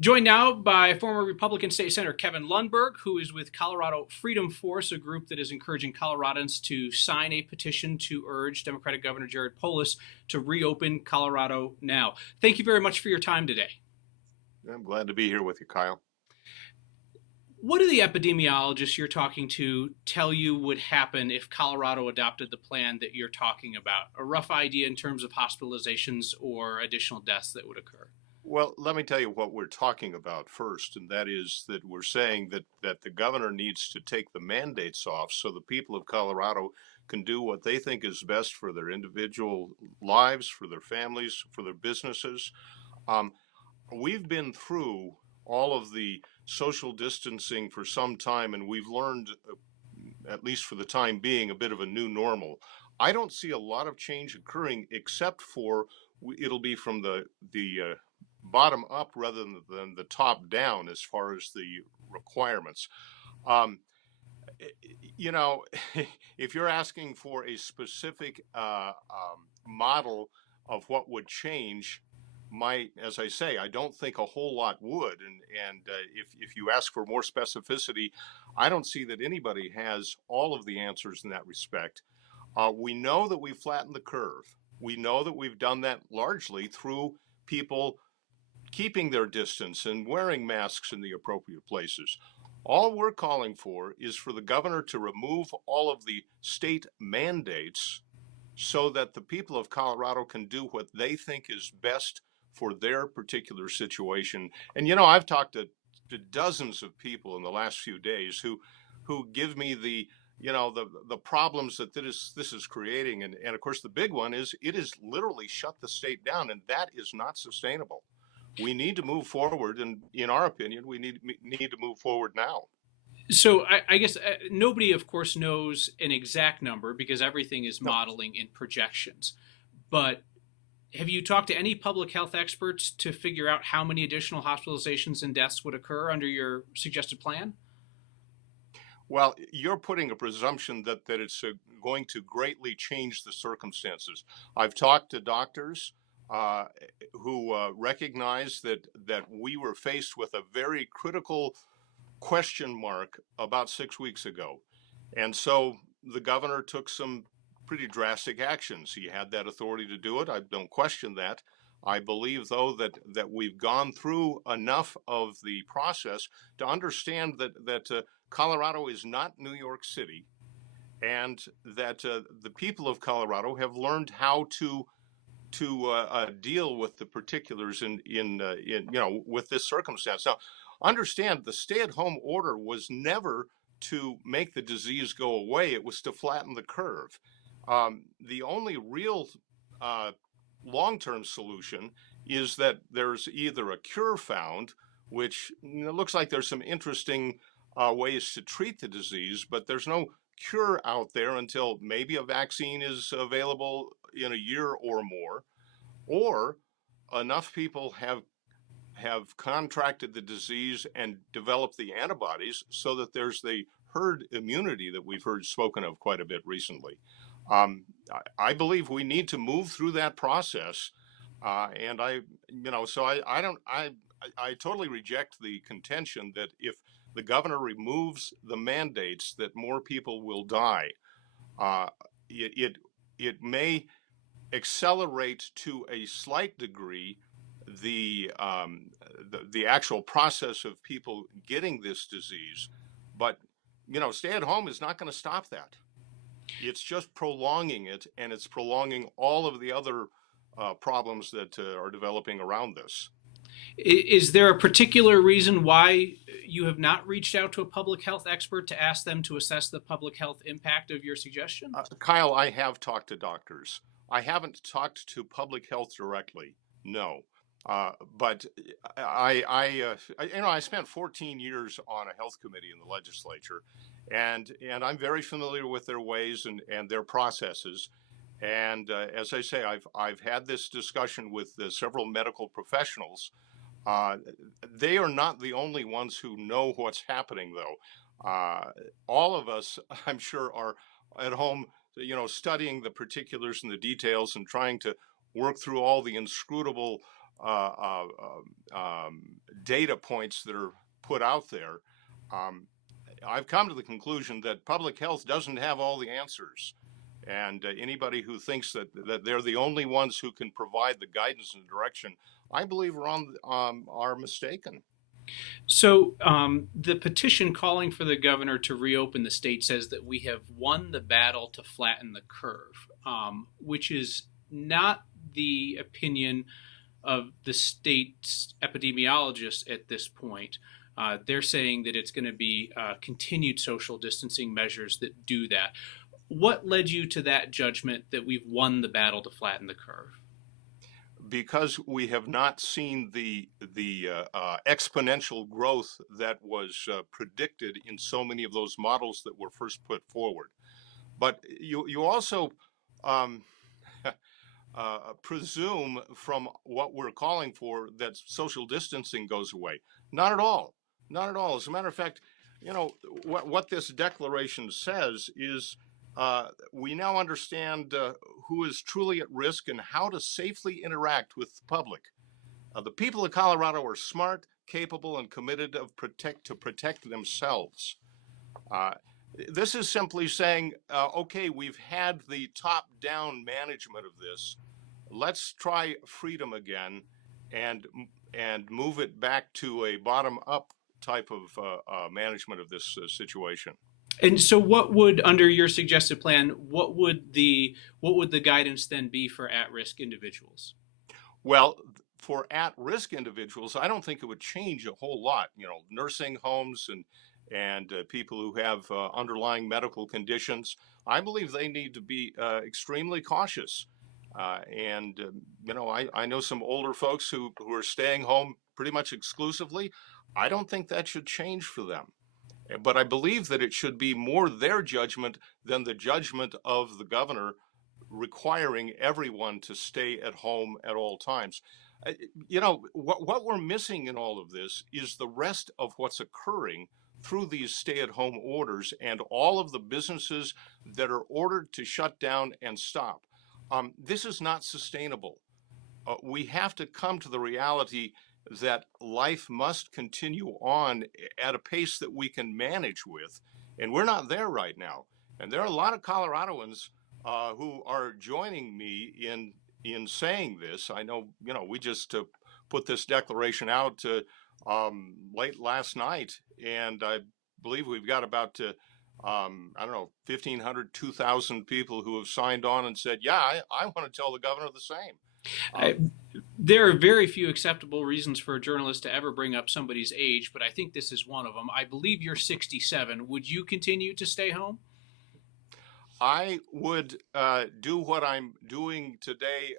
Joined now by former Republican State Senator Kevin Lundberg, who is with Colorado Freedom Force, a group that is encouraging Coloradans to sign a petition to urge Democratic Governor Polis to reopen Colorado now. Thank you very much for your time today. I'm glad to be here with you, Kyle. What do the epidemiologists you're talking to tell you would happen if Colorado adopted the plan that you're talking about? A rough idea in terms of hospitalizations or additional deaths that would occur? Well, let me tell you what we're talking about first, and that is that we're saying that the governor needs to take the mandates off so the people of Colorado can do what they think is best for their individual lives, for their families, for their businesses. Um, we've been through all of the social distancing for some time, and we've learned, at least for the time being, a bit of a new normal. I don't see a lot of change occurring, except for it'll be from the bottom up rather than the top down as far as the requirements. Um, you know, if you're asking for a specific model of what would change, as I say, I don't think a whole lot would. And if you ask for more specificity, I don't see that anybody has all of the answers in that respect. We know that we flattened the curve. We know that we've done that largely through people keeping their distance and wearing masks in the appropriate places. All we're calling for is for the governor to remove all of the state mandates so that the people of Colorado can do what they think is best for their particular situation. And I've talked to dozens of people in the last few days who give me the problems that this is creating. And of course, the big one is it has literally shut the state down, and that is not sustainable. We need to move forward, and in our opinion, we need to move forward now. So I guess nobody, of course, knows an exact number because everything is No. modeling in projections. But have you talked to any public health experts to figure out how many additional hospitalizations and deaths would occur under your suggested plan? Well, you're putting a presumption that it's going to greatly change the circumstances. I've talked to doctors uh, who recognize that we were faced with a very critical question mark about 6 weeks ago. And so the governor took some pretty drastic actions. He had that authority to do it. I don't question that. I believe, though, that we've gone through enough of the process to understand that Colorado is not New York City, and that the people of Colorado have learned how to deal with the particulars in with this circumstance. Now, understand the stay-at-home order was never to make the disease go away; it was to flatten the curve. The only real uh, long-term solution is that there's either a cure found, which looks like there's some interesting ways to treat the disease, but there's no cure out there until maybe a vaccine is available in a year or more, or enough people have contracted the disease and developed the antibodies so that there's the herd immunity that we've heard spoken of quite a bit recently. I believe we need to move through that process, and I don't I totally reject the contention that if the governor removes the mandates, that more people will die. Uh, it may accelerate to a slight degree the actual process of people getting this disease, but stay at home is not going to stop that. It's just prolonging it, and it's prolonging all of the other problems that are developing around this. Is there a particular reason why you have not reached out to a public health expert to ask them to assess the public health impact of your suggestion? Kyle, I have talked to doctors. I haven't talked to public health directly. No. But I spent 14 years on a health committee in the legislature, and I'm very familiar with their ways and their processes. And as I say, I've had this discussion with several medical professionals. Uh, they are not the only ones who know what's happening, though. All of us, I'm sure, are at home, studying the particulars and the details and trying to work through all the inscrutable uh, uh, data points that are put out there, um, I've come to the conclusion that public health doesn't have all the answers. And anybody who thinks that they're the only ones who can provide the guidance and direction, I believe are mistaken. So the petition calling for the governor to reopen the state says that we have won the battle to flatten the curve, which is not the opinion of the state's epidemiologists at this point. They're saying that it's going to be continued social distancing measures that do that. What led you to that judgment that we've won the battle to flatten the curve? Because we have not seen the exponential growth that was predicted in so many of those models that were first put forward. But you also um, presume from what we're calling for that social distancing goes away. Not at all. Not at all. As a matter of fact, what this declaration says is we now understand who is truly at risk and how to safely interact with the public. The people of Colorado are smart, capable, and committed to protect themselves. Uh, this is simply saying, okay, we've had the top-down management of this. Let's try freedom again, and move it back to a bottom-up type of management of this situation. And so, what would, under your suggested plan, what would the guidance then be for at-risk individuals? Well, for at-risk individuals, I don't think it would change a whole lot. Nursing homes and people who have underlying medical conditions, I believe they need to be extremely cautious. I know some older folks who are staying home pretty much exclusively. I don't think that should change for them. But I believe that it should be more their judgment than the judgment of the governor requiring everyone to stay at home at all times. What we're missing in all of this is the rest of what's occurring through these stay-at-home orders and all of the businesses that are ordered to shut down and stop. This is not sustainable. We have to come to the reality that life must continue on at a pace that we can manage with, and we're not there right now. And there are a lot of Coloradoans who are joining me in saying this. I know, we just put this declaration out late last night, and I believe we've got about I don't know, 1,500, 2,000 people who have signed on and said, yeah, I want to tell the governor the same. I, there are very few acceptable reasons for a journalist to ever bring up somebody's age, but I think this is one of them. I believe you're 67. Would you continue to stay home? I would do what I'm doing today,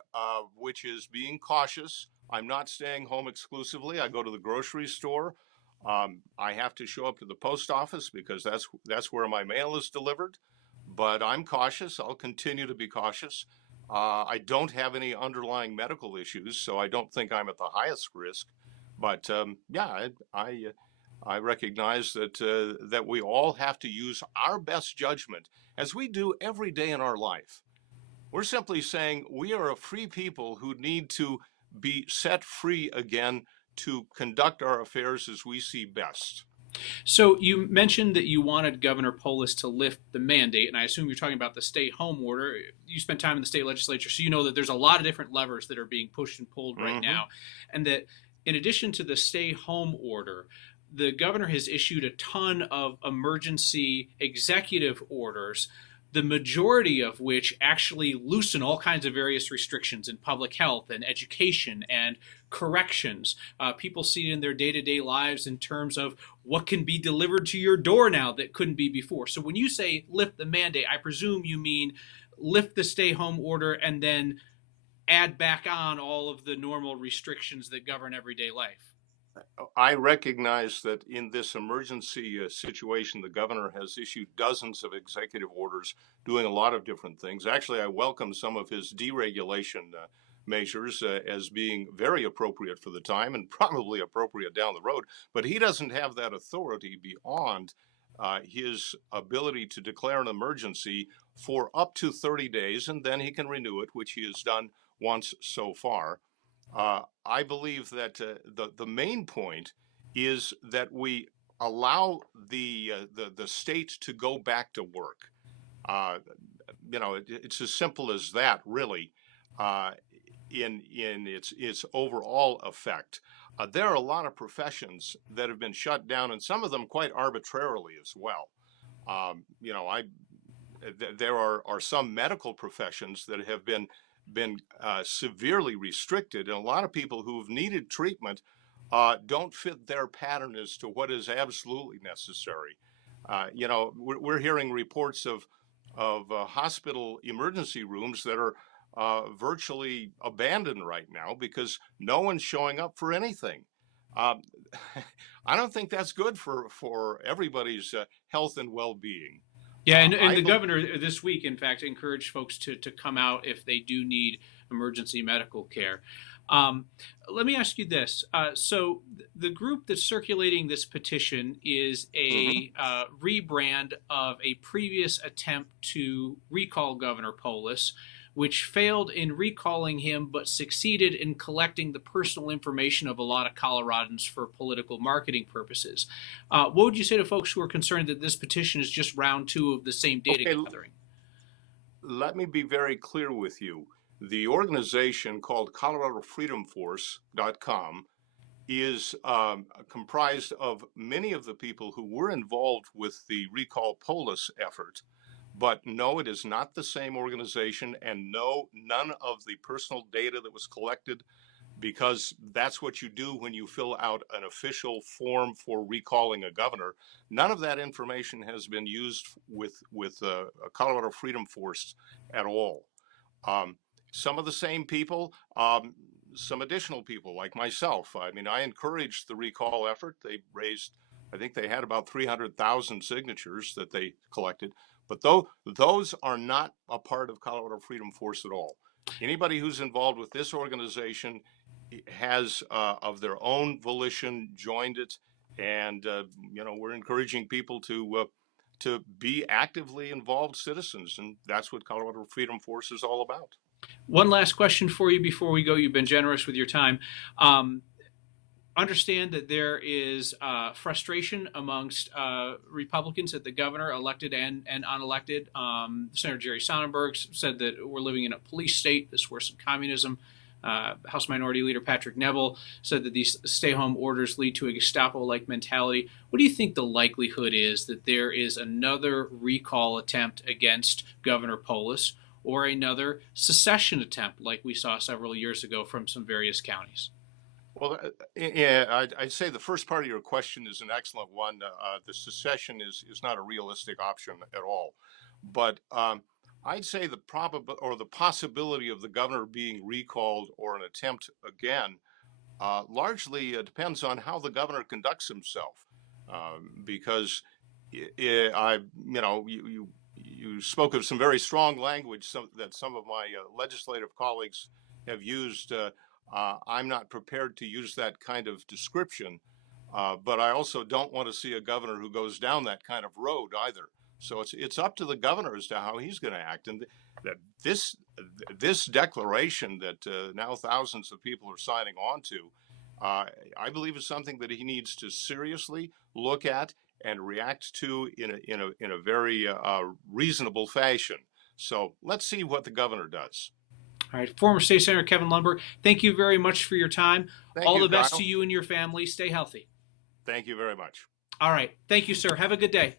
which is being cautious. I'm not staying home exclusively. I go to the grocery store. I have to show up to the post office because that's where my mail is delivered. But I'm cautious. I'll continue to be cautious. I don't have any underlying medical issues, so I don't think I'm at the highest risk. But yeah, I recognize that we all have to use our best judgment as we do every day in our life. We're simply saying we are a free people who need to be set free again to conduct our affairs as we see best. So you mentioned that you wanted Governor Polis to lift the mandate, and I assume you're talking about the stay-home order. You spent time in the state legislature, so you know that there's a lot of different levers that are being pushed and pulled right now, and that in addition to the stay-home order, the governor has issued a ton of emergency executive orders, the majority of which actually loosen all kinds of various restrictions in public health and education and corrections. People see it in their day-to-day lives in terms of what can be delivered to your door now that couldn't be before. So when you say lift the mandate, I presume you mean lift the stay-home order and then add back on all of the normal restrictions that govern everyday life. I recognize that in this emergency situation, the governor has issued dozens of executive orders doing a lot of different things. Actually, I welcome some of his deregulation measures as being very appropriate for the time and probably appropriate down the road. But he doesn't have that authority beyond his ability to declare an emergency for up to 30 days, and then he can renew it, which he has done once so far. I believe that the main point is that we allow the state to go back to work. Uh, it's as simple as that, really. Uh, in its overall effect, there are a lot of professions that have been shut down, and some of them quite arbitrarily as well. I there are some medical professions that have been severely restricted, and a lot of people who've needed treatment don't fit their pattern as to what is absolutely necessary. We're hearing reports of hospital emergency rooms that are virtually abandoned right now because no one's showing up for anything. Um, I don't think that's good for everybody's health and well-being. Yeah, and I the believe. governor this week, in fact, encouraged folks to come out if they do need emergency medical care. Um, Let me ask you this. So, the group that's circulating this petition is Mhm. a rebrand of a previous attempt to recall Governor Polis, which failed in recalling him but succeeded in collecting the personal information of a lot of Coloradans for political marketing purposes. What would you say to folks who are concerned that this petition is just round two of the same data Okay, gathering? let me be very clear with you. The organization called ColoradoFreedomForce.com is comprised of many of the people who were involved with the Recall Polis effort. But no, it is not the same organization, and no, none of the personal data that was collected, because that's what you do when you fill out an official form for recalling a governor. None of that information has been used with Colorado Freedom Force at all. Um, some of the same people, some additional people like myself. I mean, I encouraged the recall effort. They raised, I think they had about 300,000 signatures that they collected. But those are not a part of Colorado Freedom Force at all. Anybody who's involved with this organization has, of their own volition, joined it, and we're encouraging people to be actively involved citizens, and that's what Colorado Freedom Force is all about. One last question for you before we go. You've been generous with your time. Um, Understand that there is frustration amongst Republicans that the governor, elected and unelected. Senator Jerry Sonnenberg said that we're living in a police state. This worse than communism. House Minority Leader Patrick Neville said that these stay-home orders lead to a Gestapo-like mentality. What do you think the likelihood is that there is another recall attempt against Governor Polis or another secession attempt like we saw several years ago from some various counties? Well, yeah, I'd say the first part of your question is an excellent one. The secession is not a realistic option at all, but I'd say the probable or the possibility of the governor being recalled or an attempt again largely depends on how the governor conducts himself, because you spoke of some very strong language that some of my legislative colleagues have used. I'm not prepared to use that kind of description, but I also don't want to see a governor who goes down that kind of road either. So it's up to the governor as to how he's going to act, and that this declaration that now thousands of people are signing on to, I believe is something that he needs to seriously look at and react to in a very reasonable fashion. So let's see what the governor does. All right, former State Senator Kevin Lundberg, thank you very much for your time. Thank All you, the best to Kyle. you and your family. Stay healthy. Thank you very much. All right, thank you, sir. Have a good day.